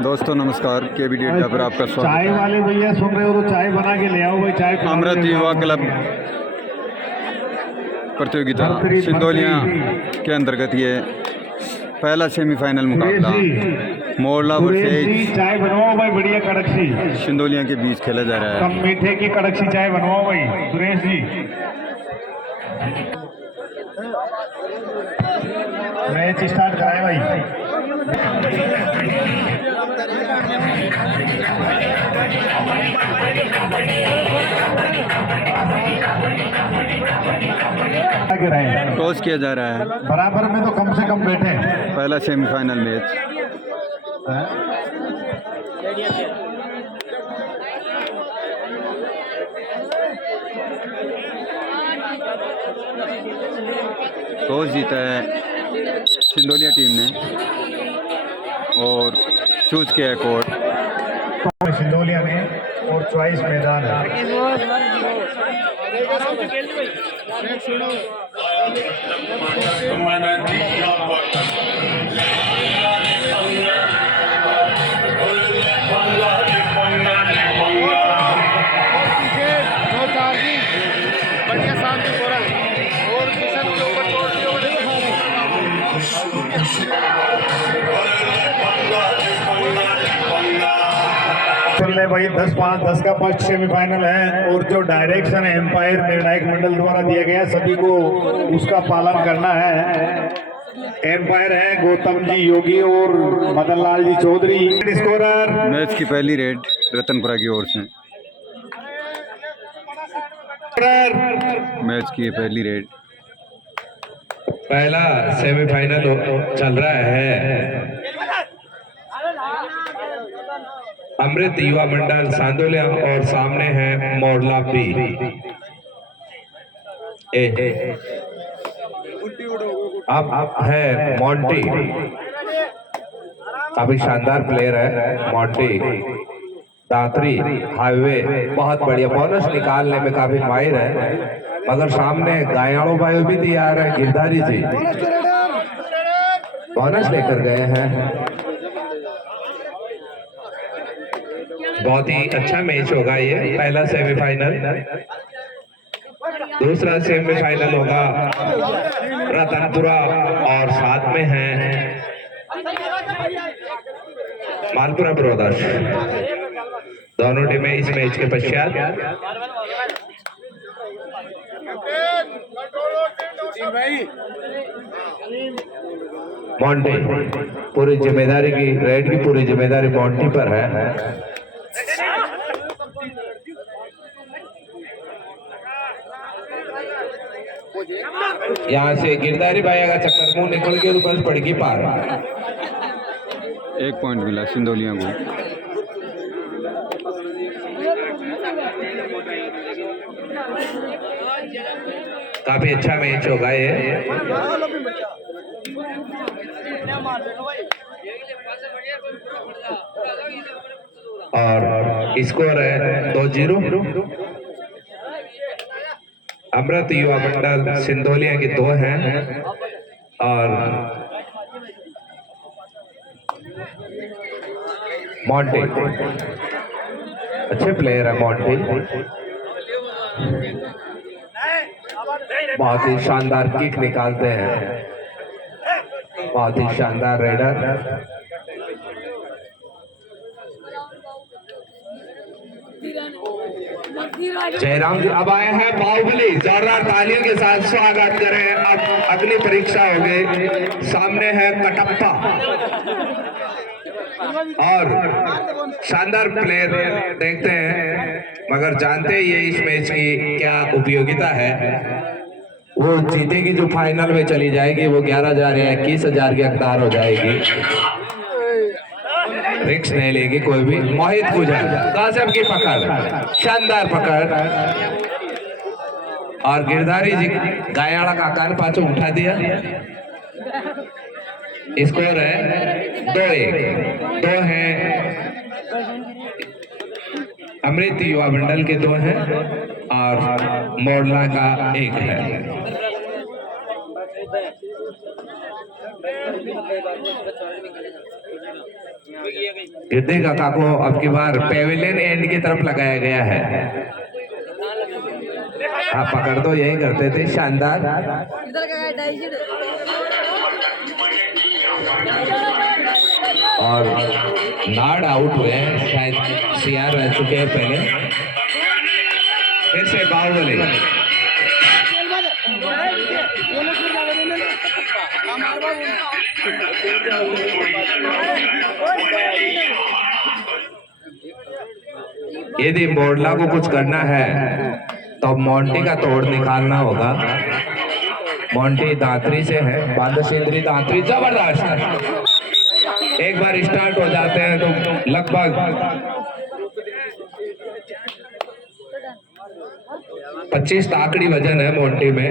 दोस्तों नमस्कार, के बी डेटा पर आपका स्वागत चाय है। वाले भैया सुन रहे हो तो चाय बना के ले आओ भाई। चाय अमृत युवा क्लब प्रतियोगिता सिंदोलिया के अंतर्गत ये पहला सेमीफाइनल मुकाबला मोरला वर्सेज चाय बनवाओ भाई, बढ़िया कड़क सी सिंदोलिया के बीच खेला जा रहा कम है। मीठे की कड़क सी चाय बनवाओ भाई सुरेश जी। मैच स्टार्ट कराए भाई। टॉस किया जा रहा है। बराबर में तो कम से कम बैठे हैं। पहला सेमीफाइनल मैच टॉस जीता है सिंदोलिया टीम ने और चूज किया है कोर्ट सिंदोलिया ने और चॉइस मैदान है। भाई 10-5-10 का फर्स्ट सेमीफाइनल है और जो डायरेक्शन है एम्पायर निर्णायक मंडल द्वारा दिया गया सभी को उसका पालन करना है। एम्पायर है गौतम जी योगी और मदन लाल जी चौधरी। स्कोरर मैच की पहली रेड रतनपुरा की ओर से। मैच की पहली रेड पहला सेमीफाइनल चल रहा है। अमृत युवा मंडल सांदोलिया और सामने है मोरला बी। अब है मोंटी, काफी शानदार प्लेयर है मोंटी। दात्री हाईवे बहुत बढ़िया, बोनस निकालने में काफी माहिर है। मगर सामने गायाड़ो भाई भी तैयार है, गिरधारी जी बोनस लेकर गए हैं। बहुत ही अच्छा मैच होगा ये पहला सेमीफाइनल। दूसरा सेमीफाइनल होगा रतनपुरा और साथ में है मालपुरा ब्रदर्स। दोनों टीमें इस मैच के पश्चात मोंटी पूरी जिम्मेदारी की रेड की पूरी जिम्मेदारी मोंटी पर है। यहाँ से गिरधारी भाई का चक्कर मुंह निकल के तो बस पड़गी पार। 1 पॉइंट मिला सिंदोलिया को। काफी अच्छा मैच होगा ये। और स्कोर है 2-0। अमृत युवा मंडल सिंदोलिया के 2 हैं और मोंटी अच्छे प्लेयर है मोंटी। बहुत ही शानदार किक निकालते हैं, बहुत ही शानदार रेडर। जयराम जी अब आए हैं बाहुबली, जोरदार तालियों के साथ स्वागत करें। अब अगली परीक्षा हो गई। सामने है कटप्पा और शानदार प्लेयर देखते हैं, मगर जानते हैं ये इस मैच की क्या उपयोगिता है। वो जीतेगी जो फाइनल में चली जाएगी, वो 11,000 या 21,000 की हकदार हो जाएगी। रिक्स नहीं लेगी कोई भी। मोहित गुजर कासिम की पकड़, शानदार पकड़ और गिरधारी जी गायाड़ा का कान पाछो उठा दिया। स्कोर है 2-1। 2 हैं अमृत युवा मंडल के 2 हैं और मोरला का 1 है। गिरधे काका को अब की बार पेविलियन एंड की तरफ लगाया गया है। आप पकड़ तो यही करते थे, शानदार। और नॉट आउट हुए हैं, शायद सीआर रह चुके हैं पहले। फिर से बाहुबली यदि मोडला को कुछ करना है तो मोंटी का तोड़ निकालना होगा। मोंटी दात्री से है, बांधशिंद्री दात्री जबरदस्त। एक बार स्टार्ट हो जाते हैं तो लगभग 25 ताकड़ी वजन है मोंटी में।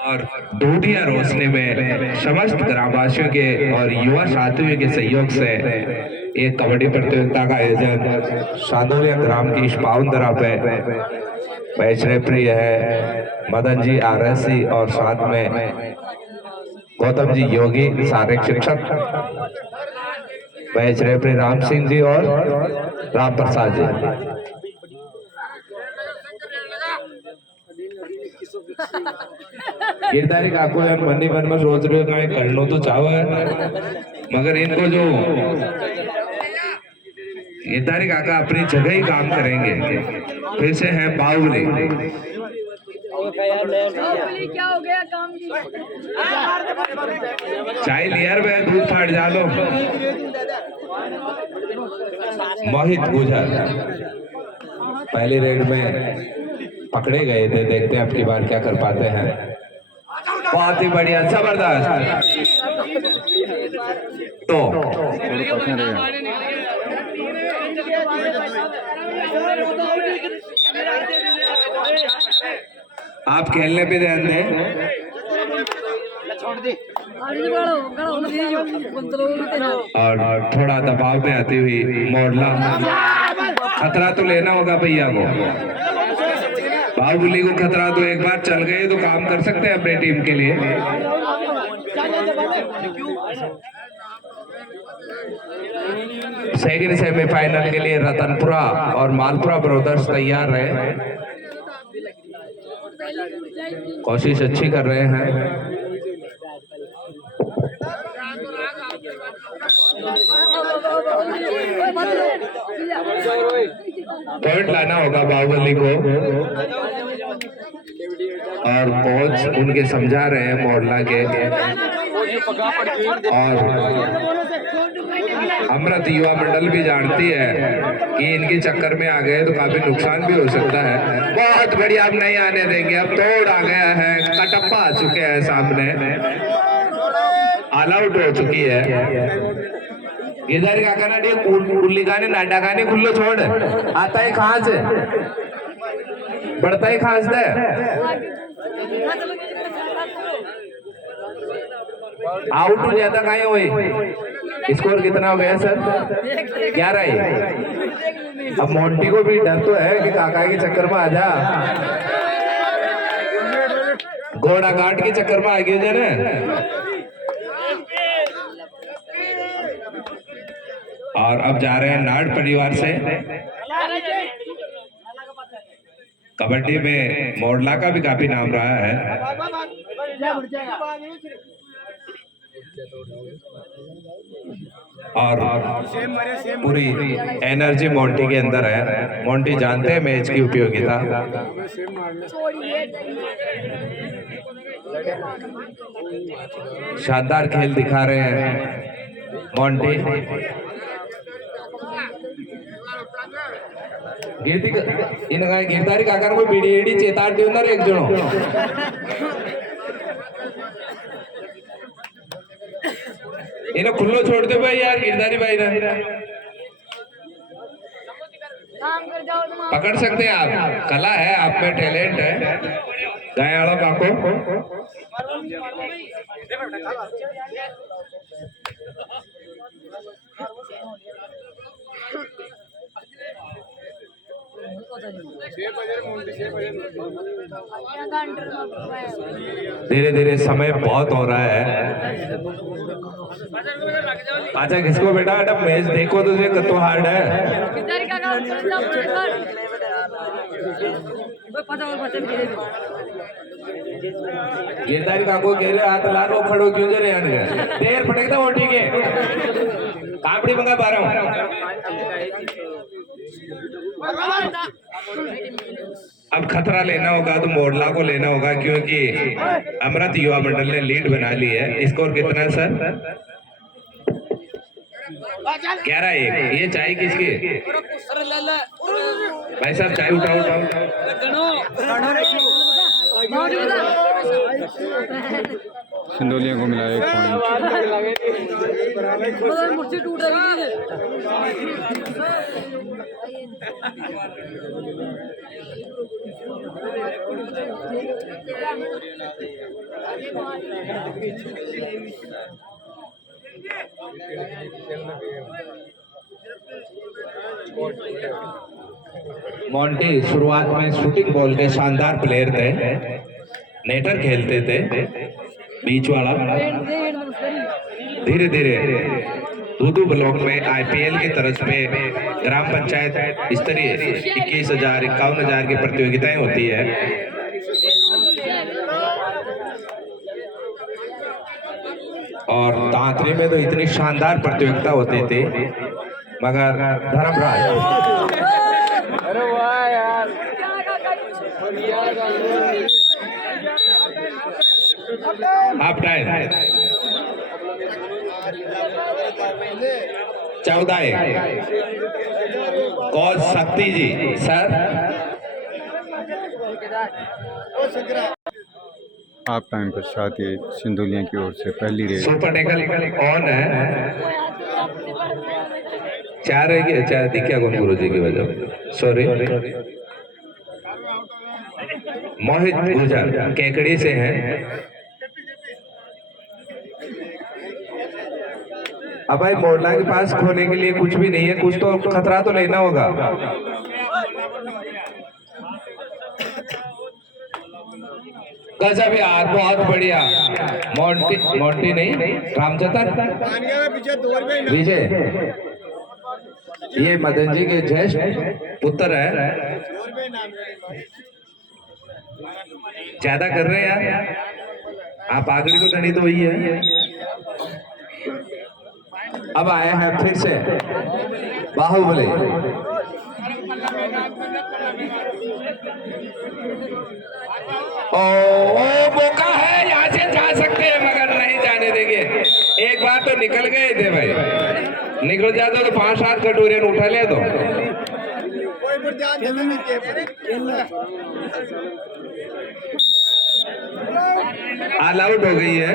और डोडिया रोशनी में समस्त ग्रामवासियों के और युवा साथियों के सहयोग से एक कबड्डी प्रतियोगिता का आयोजन सादोलिया ग्राम की इस पावन धरा पे मैच रेफरी है मदन जी RSC और साथ में गौतम जी योगी शारीरिक शिक्षक, मैच रेफरी राम सिंह जी और राम प्रसाद जी। गिरधारी काको यार मन में सोच रहे हो कर लो तो चाहो है, मगर इनको जो गिरधारी काका अपनी जगह ही काम करेंगे। फिर से है बाहुबली। क्या हो गया काम की? चाय लियर में दूध फाट जालो। मोहित गुजर पहली रेड में पकड़े गए थे, देखते हैं अब की बार क्या कर पाते हैं। बहुत ही बढ़िया, जबरदस्त। तो आप खेलने पे ध्यान दें। और थोड़ा दबाव में आती हुई मोडला, खतरा तो लेना होगा भैया को। बाहुबली को खतरा तो एक बार चल गए तो काम कर सकते हैं अपनी टीम के लिए। सेकंड सेमीफाइनल के लिए रतनपुरा और मालपुरा ब्रदर्स तैयार रहे, कोशिश अच्छी कर रहे हैं। पॉइंट लाना होगा बाहुबली को और कोच उनके समझा रहे हैं मोहल्ला के। और अमृत युवा मंडल भी जानती है कि इनके चक्कर में आ गए तो काफी नुकसान भी हो सकता है। बहुत बढ़िया, अब नहीं आने देंगे, अब तोड़ आ गया है, कटप्पा आ चुके हैं सामने, ऑल आउट हो चुकी है। गिरधारी काका ना कुल्ली खाने नाडा खाने खुल्लो छोड़, आता ही खांस बढ़ता ही खांस दे। आउट हो जाता कहीं हुई। स्कोर कितना हो गया सर? 11 ही। अब मोंटी को भी डर तो है कि काका के चक्कर में आ जा, घोड़ा घाट के चक्कर में आ गया ना। और अब जा रहे हैं नाड़ परिवार से। कबड्डी में मोडला का भी काफी नाम रहा है और पूरी एनर्जी मोंटी के अंदर है। मोंटी जानते हैं मैच की उपयोगिता। शानदार खेल दिखा रहे हैं मोंटी। गिरधारी काका को बीडी चेतावनी देना एक जणो। इन्हें खुल्लो छोड़ दे भाई यार, गिरधारी भाई ना पकड़ सकते हैं आप, कला है आप में, टैलेंट है। गायाड़ो काको धीरे धीरे समय बहुत हो रहा है। अच्छा किसको बेटा अटक मैच देखो तुझे कतो हार्ड है। किधर का काम चल रहा है? गिरदारी काको कह रहे हाथ लारो खड़ो क्यों दे रहे हैं देर पटकता वो ठीक है कापड़ी मंगा पा रहा हूँ। अब खतरा लेना होगा तो मोडला को लेना होगा क्योंकि अमृत युवा मंडल ने लीड बना ली है। स्कोर कितना है सर? 11-1। ये चाय किसकी? भाई साहब चाय उठाओ। सिंदोलिया को मिला 1 पॉइंट। मुझसे टूट रही है। मोंटी शुरुआत में शूटिंग बॉल के शानदार प्लेयर थे, नेटर खेलते थे बीच वाला। धीरे धीरे दूदू ब्लॉक में आईपीएल की तरफ पे ग्राम पंचायत स्तरीय 21,000 51,000 की प्रतियोगिताएं होती है। और दांतरी में तो इतनी शानदार प्रतियोगिता होती थी मगर धर्मराज हाफ टाइम 14-1 कोच शक्ति जी सर। हाफ टाइम पश्चात ये सिंदोलिया की ओर से पहली रेड। सुपर टेकल ऑन है। 4 है कि 4 दिखा कौन गुरु जी की वजह सॉरी। मोहित गुजर केकड़ी से हैं। अब भाई मोडला के पास खोने के लिए कुछ भी नहीं है, कुछ तो खतरा तो लेना होगा। गजब यार बहुत बढ़िया। मोंटी नहीं रामचंद्र विजय ये मदन जी के ज्येष्ठ पुत्र है। ज्यादा कर रहे हैं यार आप आखिरी को गणित तो वही है। अब आए हैं फिर से बाहुबली। ओ मौका है यहाँ से जा सकते हैं मगर नहीं जाने देंगे। एक बार तो निकल गए थे भाई, निकल जाते तो 5-7 कटोरे उठा ले तो। ऑल आउट हो गई है।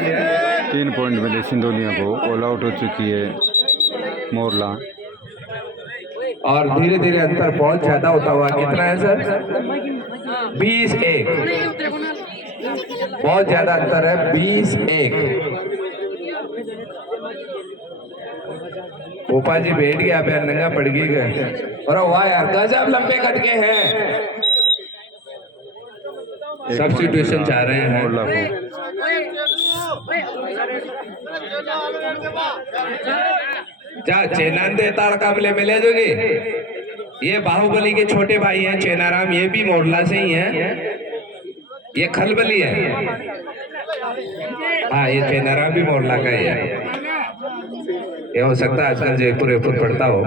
3 पॉइंट मिले सिंदोलिया को। ऑल आउट हो चुकी है मोरला। और धीरे धीरे अंतर बहुत ज्यादा होता हुआ कितना है सर? 20-1 बहुत ज्यादा अंतर है। 20-1 पोपा जी बैठ गया पे नंगा पड़ गई। और वाह यार गजब लंबे कटके हैं। सब्स्टिट्यूशन चाह रहे हैं मोरला को। जा चेनांदे ताड़कामले मिले जोगी। ये बाहुबली के छोटे भाई हैं चेनाराम, ये भी मोडला से ही हैं। ये खलबली है। हाँ ये चेनाराम भी मोडला का ही है। ये हो सकता है आजकल जयपुर पढ़ता हो।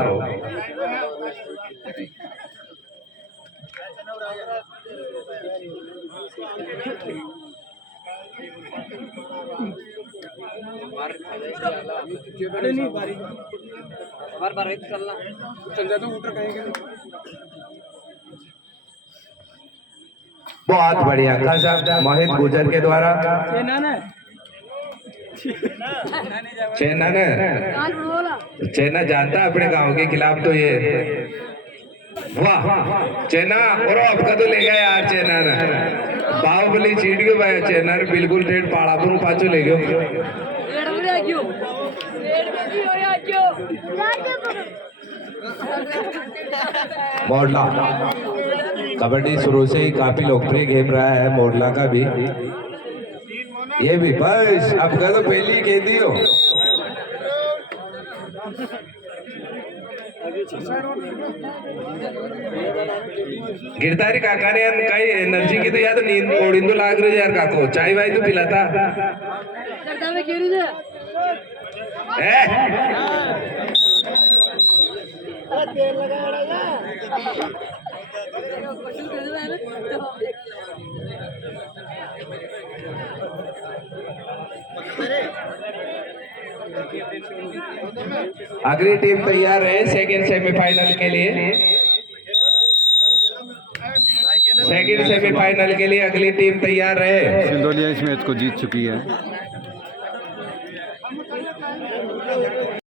बहुत बढ़िया गजब मोहित गुजर के द्वारा। चेना जानता अपने गांव के खिलाफ तो ये वाह चेना और आपका तो ले गया यार। चेना ना बाहुबली चीट गयो भाई। चेना बिल्कुल रेड पाड़ा पर पाचो ले गयो। मोडला कबड्डी शुरू से ही काफी लोकप्रिय गेम रहा है, मोडला का भी। ये भी बस अब का तो पहली खेदी हो। गिरधारी काका ने कई एनर्जी की तो याद नींद ओडिंदो लाग रही यार काको, चाय वाय तो पिलाता करता में खेली दे अगली टीम तैयार है सेकंड सेमीफाइनल के लिए। सेकंड सेमीफाइनल के लिए अगली टीम तैयार है। सिंदोलिया इस मैच को जीत चुकी है।